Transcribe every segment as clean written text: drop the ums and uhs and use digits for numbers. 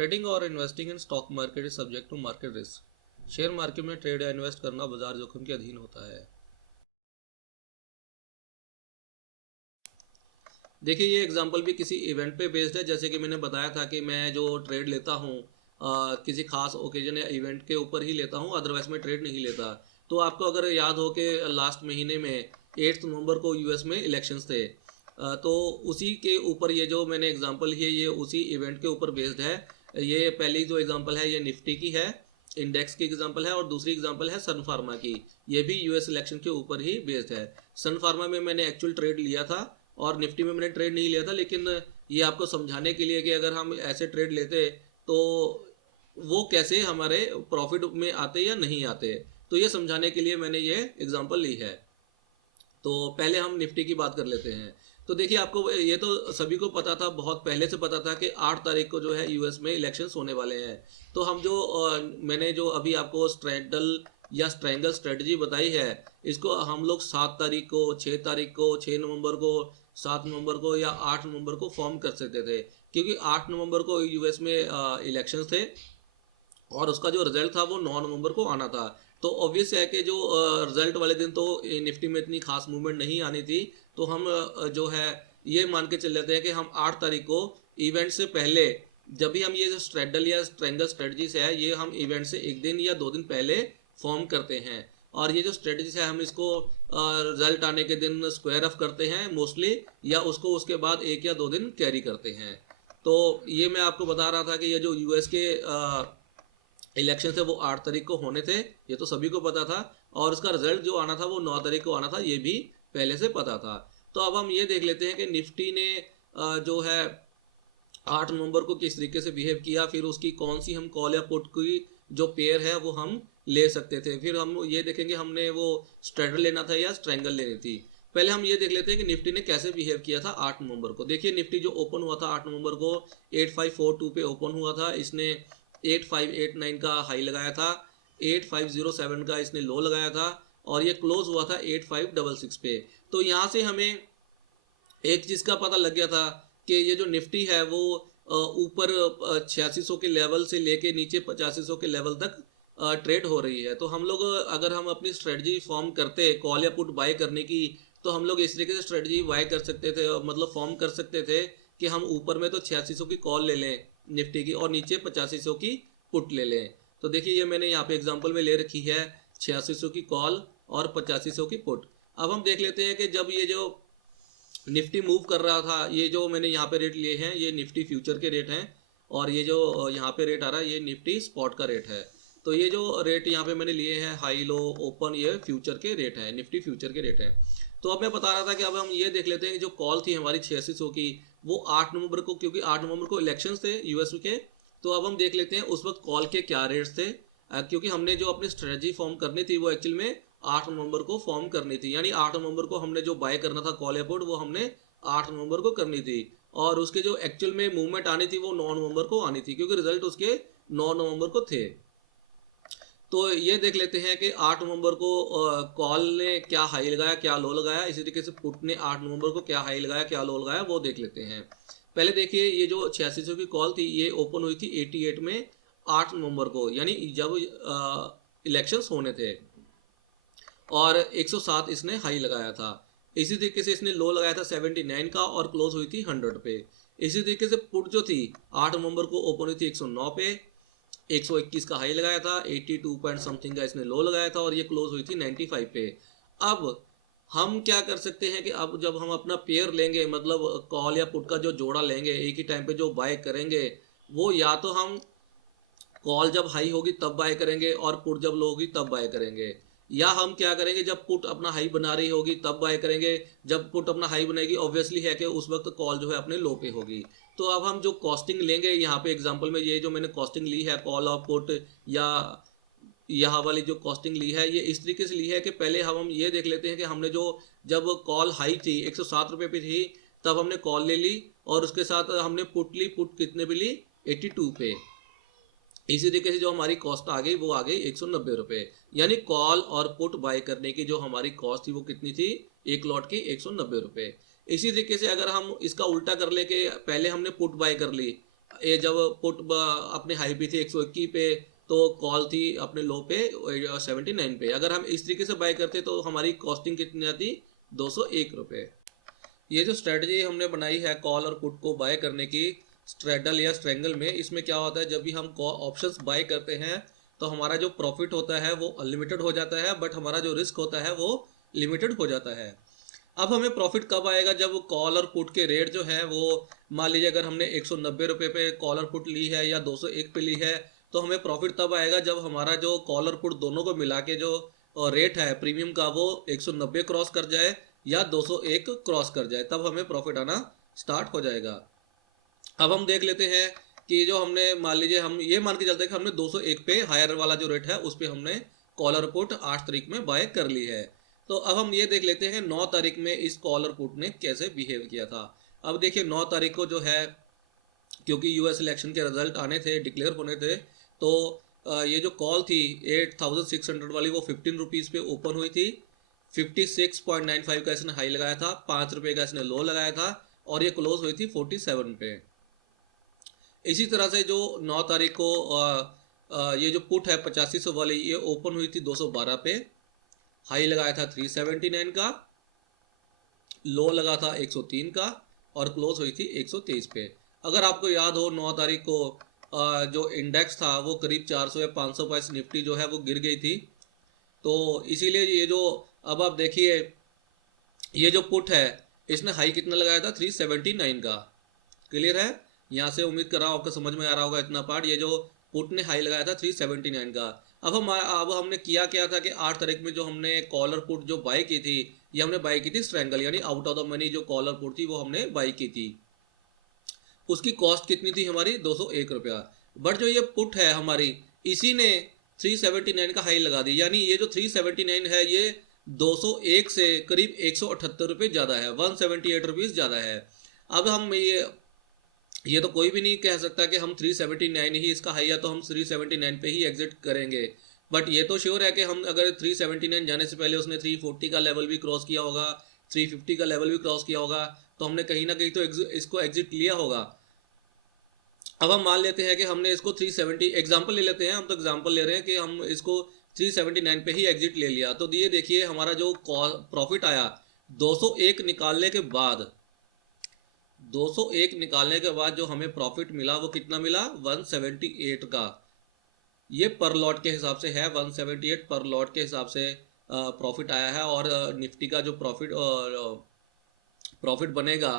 Trading और investing in stock market is subject to market risk. Share market में trade या invest करना बाजार जोखिम के अधीन होता है। देखिए, ये एग्जांपल भी किसी इवेंट पे बेस्ड है। जैसे कि मैंने बताया था कि मैं जो ट्रेड लेता हूँ किसी खास ओकेजन या इवेंट के ऊपर ही लेता हूँ, अदरवाइज मैं ट्रेड नहीं लेता। तो आपको अगर याद हो कि लास्ट महीने में 8 नवंबर को यूएस में इलेक्शंस थे, तो उसी के ऊपर ये जो मैंने एग्जांपल ली है ये उसी इवेंट के ऊपर बेस्ड है। ये पहली जो एग्जांपल है ये निफ्टी की है, इंडेक्स की एग्जांपल है, और दूसरी एग्जांपल है सन फार्मा की। ये भी यूएस इलेक्शन के ऊपर ही बेस्ड है। सन फार्मा में मैंने एक्चुअल ट्रेड लिया था और निफ्टी में मैंने ट्रेड नहीं लिया था, लेकिन ये आपको समझाने के लिए कि अगर हम ऐसे ट्रेड लेते तो वो कैसे हमारे प्रॉफिट में आते या नहीं आते, तो ये समझाने के लिए मैंने ये एग्जांपल ली है। तो पहले हम निफ्टी की बात कर लेते हैं। तो देखिए, आपको ये तो सभी को पता था, बहुत पहले से पता था कि 8 तारीख को जो है यूएस में इलेक्शंस होने वाले हैं। तो हम जो मैंने जो अभी आपको स्ट्रैडल या स्ट्रैंगल स्ट्रेटजी बताई है, इसको हम लोग 7 तारीख को, 6 तारीख को, 6 नवंबर को, 7 नवंबर को या 8 नवंबर को फॉर्म कर सकते थे, क्योंकि 8 नवंबर को यूएस में इलेक्शंस थे और उसका जो रिजल्ट था वो 9 नवंबर को आना था। तो ऑब्वियस है कि जो रिजल्ट वाले दिन तो निफ्टी में इतनी खास मूवमेंट नहीं आनी थी। तो हम जो है ये मान के चल लेते हैं कि हम 8 तारीख को इवेंट से पहले, जब भी हम ये जो स्ट्रेडल या स्ट्रेंगल स्ट्रेटजीज है ये हम इवेंट से एक दिन या 2 दिन पहले फॉर्म करते हैं। और ये जो स्ट्रेटजीज है हम इसको रिजल्ट आने के दिन स्क्वायर ऑफ करते हैं मोस्टली, या उसको उसके बाद 1 या 2 दिन कैरी करते हैं। तो ये मैं आपको बता रहा था कि ये जो यूएस के इलेक्शन थे वो 8 तारीख को होने थे, ये तो सभी को पता था। और उसका रिजल्ट जो आना था वो 9 तारीख को आना था, ये भी पहले से पता था। तो अब हम ये देख लेते हैं कि निफ्टी ने जो है 8 नवंबर को किस तरीके से बिहेव किया, फिर उसकी कौन सी हम कॉल या पुट की जो पेयर है वो हम ले सकते थे। फिर हम ये देखेंगे हमने वो स्ट्रेडल लेना था या स्ट्रैंगल लेनी थी। पहले हम ये देख लेते हैं कि निफ्टी ने कैसे बिहेव किया था 8 नवंबर को। देखिए, निफ्टी जो ओपन हुआ था 8 नवंबर को 8542 पे ओपन हुआ था। इसने 8589 का हाई लगाया था, 8507 का इसने लो लगाया था, और ये क्लोज हुआ था 8566 पे। तो यहाँ से हमें एक चीज़ का पता लग गया था कि ये जो निफ्टी है वो ऊपर 8600 के लेवल से लेके नीचे 8500 के लेवल तक ट्रेड हो रही है। तो हम लोग अगर हम अपनी स्ट्रेटजी फॉर्म करते कॉल या पुट बाय करने की, तो हम लोग इस तरीके से स्ट्रेटजी बाय कर सकते थे, मतलब फॉर्म कर सकते थे कि हम ऊपर में तो 8600 की कॉल ले लें निफ्टी की, और नीचे 8500 की पुट ले लें। तो देखिए, ये मैंने यहाँ पे एग्जांपल में ले रखी है 8600 की कॉल और 8500 की पुट। अब हम देख लेते हैं कि जब ये जो निफ्टी मूव कर रहा था, ये जो मैंने यहाँ पे रेट लिए हैं ये निफ्टी फ्यूचर के रेट हैं, और ये जो यहाँ पे रेट आ रहा है ये निफ्टी स्पॉट का रेट है। तो ये जो रेट यहाँ पे मैंने लिए हैं हाई लो ओपन, ये फ्यूचर के रेट हैं, निफ्टी फ्यूचर के रेट हैं। तो अब मैं बता रहा था कि अब हम ये देख लेते हैं जो कॉल थी हमारी 8600 की, वो 8 नवंबर को, क्योंकि 8 नवंबर को इलेक्शंस थे यूएस के। तो अब हम देख लेते हैं उस वक्त कॉल के क्या रेट्स थे, क्योंकि हमने जो अपनी स्ट्रेटजी फॉर्म करनी थी वो एक्चुअल में 8 नवंबर को फॉर्म करनी थी। यानी 8 नवंबर को हमने जो बाय करना था कॉल या पुट वो हमने 8 नवंबर को करनी थी, और उसके जो एक्चुअल में मूवमेंट आनी थी वो 9 नवंबर को आनी थी, क्योंकि रिजल्ट उसके 9 नवंबर को थे। तो ये देख लेते हैं कि 8 नवंबर को कॉल ने क्या हाई लगाया क्या लो लगाया, इसी तरीके से पुट ने 8 नवंबर को क्या हाई लगाया क्या लो लगाया वो देख लेते हैं। पहले देखिए, ये जो 8600 की कॉल थी ये ओपन हुई थी 88 में 8 नवंबर को, यानी जब इलेक्शंस होने थे, और 107 इसने हाई लगाया था। इसी तरीके से इसने लो लगाया था 79 का और क्लोज हुई थी 100 पे। इसी तरीके से पुट जो थी 8 नवंबर को ओपन हुई थी 109 पे, 121 का हाई लगाया था, 82 पॉइंट समथिंग का इसने लो लगाया था, और ये क्लोज हुई थी 95 पे। अब हम क्या कर सकते हैं कि अब जब हम अपना पेयर लेंगे, मतलब कॉल या पुट का जो जोड़ा लेंगे एक ही टाइम पे जो बाय करेंगे, वो या तो हम कॉल जब हाई होगी तब बाय करेंगे और पुट जब लो होगी तब बाय करेंगे, या हम क्या करेंगे जब पुट अपना हाई बना रही होगी तब बाय करेंगे, जब पुट अपना हाई बनाएगी ऑब्वियसली है कि उस वक्त कॉल जो है अपने लो पे होगी। तो अब हम जो कॉस्टिंग लेंगे यहाँ पे एग्जांपल में, ये जो मैंने कॉस्टिंग ली है कॉल और पुट, या यहाँ वाली जो कॉस्टिंग ली है ये इस तरीके से ली है कि पहले हम ये देख लेते हैं कि हमने जो जब कॉल हाई थी 107 रुपये पे थी तब हमने कॉल ले ली, और उसके साथ हमने पुट ली, पुट कितने पे ली 82 पे। इसी तरीके से जो हमारी कॉस्ट आ गई वो आ गई 190 रुपये, यानी कॉल और पुट बाय करने की जो हमारी कॉस्ट थी वो कितनी थी, एक लॉट की 190 रुपये। इसी तरीके से अगर हम इसका उल्टा कर ले कि पहले हमने पुट बाय कर ली, ये जब पुट अपने हाई पे थी 121 पे, तो कॉल थी अपने लो पे 79 पे। अगर हम इस तरीके से बाय करते तो हमारी कॉस्टिंग कितनी आती, 201 रुपये। ये जो स्ट्रेटजी हमने बनाई है कॉल और पुट को बाय करने की, स्ट्रेडल या स्ट्रेंगल में, इसमें क्या होता है, जब भी हम ऑप्शंस बाय करते हैं तो हमारा जो प्रॉफिट होता है वो अनलिमिटेड हो जाता है, बट हमारा जो रिस्क होता है वो लिमिटेड हो जाता है। अब हमें प्रॉफिट कब आएगा, जब कॉल और पुट के रेट जो है वो, मान लीजिए अगर हमने 190 रुपये पे कॉल और पुट ली है या 201 पे ली है, तो हमें प्रॉफिट तब आएगा जब हमारा जो कॉल और पुट दोनों को मिला के जो रेट है प्रीमियम का वो 190 क्रॉस कर जाए या 201 क्रॉस कर जाए, तब हमें प्रॉफिट आना स्टार्ट हो जाएगा। अब हम देख लेते हैं कि जो हमने, मान लीजिए हम ये मान के चलते हैं कि हमने 201 पे हायर वाला जो रेट है उस पे हमने कॉल और पुट 8 तारीख में बाय कर ली है। तो अब हम ये देख लेते हैं 9 तारीख में इस कॉल और पुट ने कैसे बिहेव किया था। अब देखिए 9 तारीख को जो है, क्योंकि यूएस इलेक्शन के रिजल्ट आने थे, डिक्लेयर होने थे, तो ये जो कॉल थी 8600 वाली वो 15 रुपीज़ पे ओपन हुई थी। 56.95 का इसने हाई लगाया था, 5 रुपये का इसने लो लगाया था, और ये क्लोज हुई थी 47 पे। इसी तरह से जो 9 तारीख को ये जो पुट है 8500 वाली, ये ओपन हुई थी 212 पे, हाई लगाया था 379 का, लो लगा था 103 का, और क्लोज हुई थी 123 पे। अगर आपको याद हो 9 तारीख को जो इंडेक्स था वो करीब 400 या 500 पॉइंट्स निफ्टी जो है वो गिर गई थी। तो इसीलिए ये जो, अब आप देखिए ये जो पुट है इसने हाई कितना लगाया था, 379 का। क्लियर है, यहाँ से उम्मीद कर रहा हूँ आपको समझ में आ रहा होगा इतना पार्ट। ये जो पुट ने हाई लगाया था 379 का। अब हमने किया क्या था कि 8 तारीख में जो हमने कॉलर पुट जो बाई की थी, ये हमने बाई की थी स्ट्रैंगल, यानी आउट ऑफ द मनी जो कॉलर पुट थी वो हमने बाई की थी। उसकी कॉस्ट कितनी थी हमारी, 201 रुपया। बट जो ये पुट है हमारी, इसी ने 379 का हाई लगा दी, यानी ये जो 379 है ये 201 से करीब 178 रुपये ज़्यादा है, 178 रुपीज़ ज़्यादा है। अब हम ये तो कोई भी नहीं कह सकता कि हम 379 ही इसका हाई है तो हम 379 पे ही एग्जिट करेंगे। बट ये तो श्योर है कि हम अगर 379 जाने से पहले उसने 340 का लेवल भी क्रॉस किया होगा, 350 का लेवल भी क्रॉस किया होगा, तो हमने कहीं ना कहीं तो इसको एग्जिट लिया होगा। अब हम मान लेते हैं कि हमने इसको 370, एग्जाम्पल ले लेते हैं, हम तो एग्जाम्पल ले रहे हैं कि हम इसको 379 पे ही एग्जिट ले लिया, तो ये देखिए हमारा जो प्रॉफिट आया 201 निकालने के बाद, 201 निकालने के बाद जो हमें प्रॉफिट मिला वो कितना मिला, 178 का। ये पर लॉट के हिसाब से है, 178 पर लॉट के हिसाब से प्रॉफिट आया है। और निफ्टी का जो प्रॉफिट बनेगा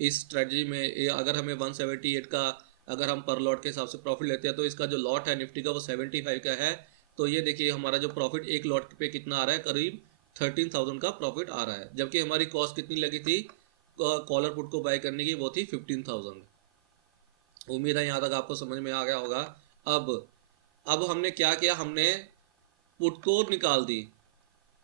इस स्ट्रेटजी में, अगर हमें 178 का अगर हम पर लॉट के हिसाब से प्रॉफिट लेते हैं तो इसका जो लॉट है निफ्टी का वो 75 का है। तो ये देखिए हमारा जो प्रॉफिट एक लॉट पे कितना आ रहा है, करीब 13,000 का प्रॉफिट आ रहा है, जबकि हमारी कॉस्ट कितनी लगी थी कॉलर पुट को बाय करने की, वो थी 15,000। उम्मीद है यहाँ तक आपको समझ में आ गया होगा। अब हमने क्या किया, हमने पुट को निकाल दी,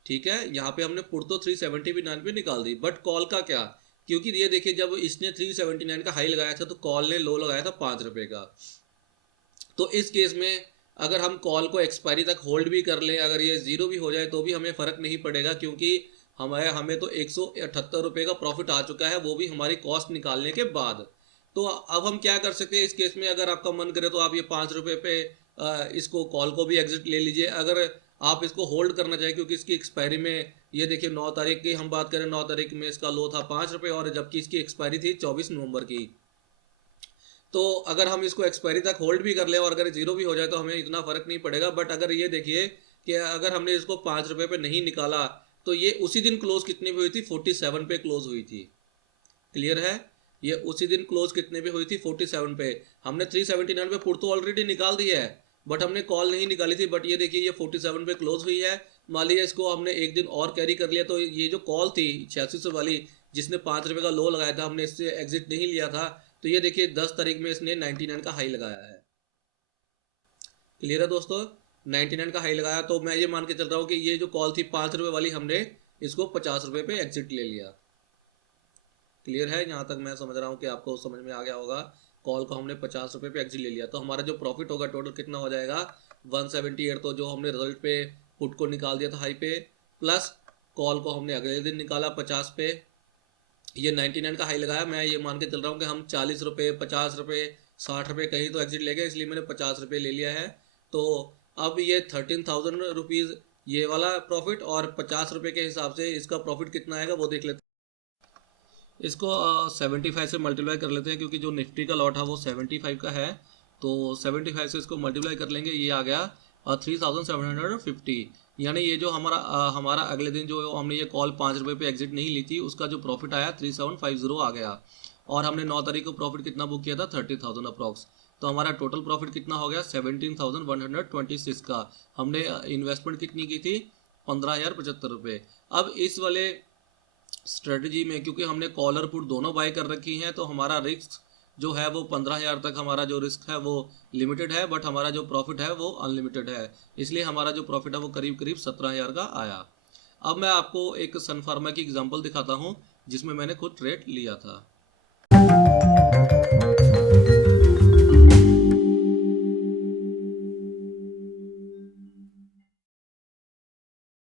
ठीक है, यहाँ पे हमने पुट तो 379 पे निकाल दी, बट कॉल का क्या, क्योंकि ये देखिए जब इसने 379 का हाई लगाया था तो कॉल ने लो लगाया था 5 रुपये का। तो इस केस में अगर हम कॉल को एक्सपायरी तक होल्ड भी कर लें, अगर ये जीरो भी हो जाए तो भी हमें फ़र्क नहीं पड़ेगा, क्योंकि हमें तो 178 रुपये का प्रॉफिट आ चुका है, वो भी हमारी कॉस्ट निकालने के बाद। तो अब हम क्या कर सकते हैं इस केस में, अगर आपका मन करे तो आप ये 5 रुपये पे इसको कॉल को भी एग्जिट ले लीजिए। अगर आप इसको होल्ड करना चाहें, क्योंकि इसकी एक्सपायरी में, ये देखिए 9 तारीख की हम बात करें, 9 तारीख में इसका लो था 5 रुपये, और जबकि इसकी एक्सपायरी थी 24 नवंबर की। तो अगर हम इसको एक्सपायरी तक होल्ड भी कर लें और अगर जीरो भी हो जाए तो हमें इतना फर्क नहीं पड़ेगा। बट अगर ये देखिए कि अगर हमने इसको 5 रुपये पे नहीं निकाला तो ये उसी दिन क्लोज कितने पे हुई थी, 47 पे क्लोज हुई थी। क्लियर है, ये उसी दिन क्लोज कितने पे हुई थी, 47 पे। हमने 379 पे पुट तो ऑलरेडी निकाल दी है, बट हमने कॉल नहीं निकाली थी। बट ये देखिए ये 47 पे क्लोज हुई है। मान लीजिए इसको हमने एक दिन और कैरी कर लिया तो ये जो कॉल थी 8600 वाली, जिसने 5 रुपये का लो लगाया था, हमने इससे एग्जिट नहीं लिया था, तो ये देखिए 10 तारीख में इसने 99 का हाई लगाया है। क्लियर है दोस्तों, 99 का हाई लगाया, तो मैं ये मान के चल रहा हूँ कि ये जो कॉल थी 5 रुपये वाली, हमने इसको 50 रुपये पे एग्जिट ले लिया। क्लियर है, यहाँ तक मैं समझ रहा हूँ कि आपको समझ में आ गया होगा। कॉल को हमने 50 रुपये पे एग्जिट ले लिया, तो हमारा जो प्रॉफिट होगा टोटल कितना हो जाएगा, 178। तो जो हमने रिजल्ट पे पुट को निकाल दिया था हाई पे, प्लस कॉल को हमने अगले दिन निकाला 50 पे, ये 99 का हाई लगाया। मैं ये मान के चल रहा हूँ कि हम 40 रुपये, 50 रुपये, 60 रुपये कहीं तो एग्जिट ले गया, इसलिए मैंने 50 रुपये ले लिया है। तो अब ये 13,000 रुपीज़ ये वाला प्रॉफिट, और 50 रुपये के हिसाब से इसका प्रॉफिट कितना आएगा वो देख लेते हैं। इसको 75 से मल्टीप्लाई कर लेते हैं, क्योंकि जो निफ्टी का लॉट है वो 75 का है। तो 75 से इसको मल्टीप्लाई कर लेंगे, ये आ गया 3750। यानी ये जो हमारा अगले दिन जो हमने ये कॉल 5 रुपये पे एग्जिट नहीं ली थी, उसका जो प्रॉफिट आया 3750 आ गया। और हमने 9 तारीख को प्रॉफिट कितना बुक किया था, 30,000 अप्रॉक्स। तो हमारा टोटल प्रॉफिट कितना हो गया, 17,126 का। हमने इन्वेस्टमेंट कितनी की थी, 15,075 रुपये। अब इस वाले स्ट्रेटजी में क्योंकि हमने कॉल और पुट दोनों बाय कर रखी हैं, तो हमारा रिस्क जो है वो 15,000 तक हमारा जो रिस्क है वो लिमिटेड है, बट हमारा जो प्रॉफिट है वो अनलिमिटेड है। इसलिए हमारा जो प्रॉफिट है वो करीब करीब 17,000 का आया। अब मैं आपको एक सन फार्मा की एग्जांपल दिखाता हूँ जिसमें मैंने खुद ट्रेड लिया था।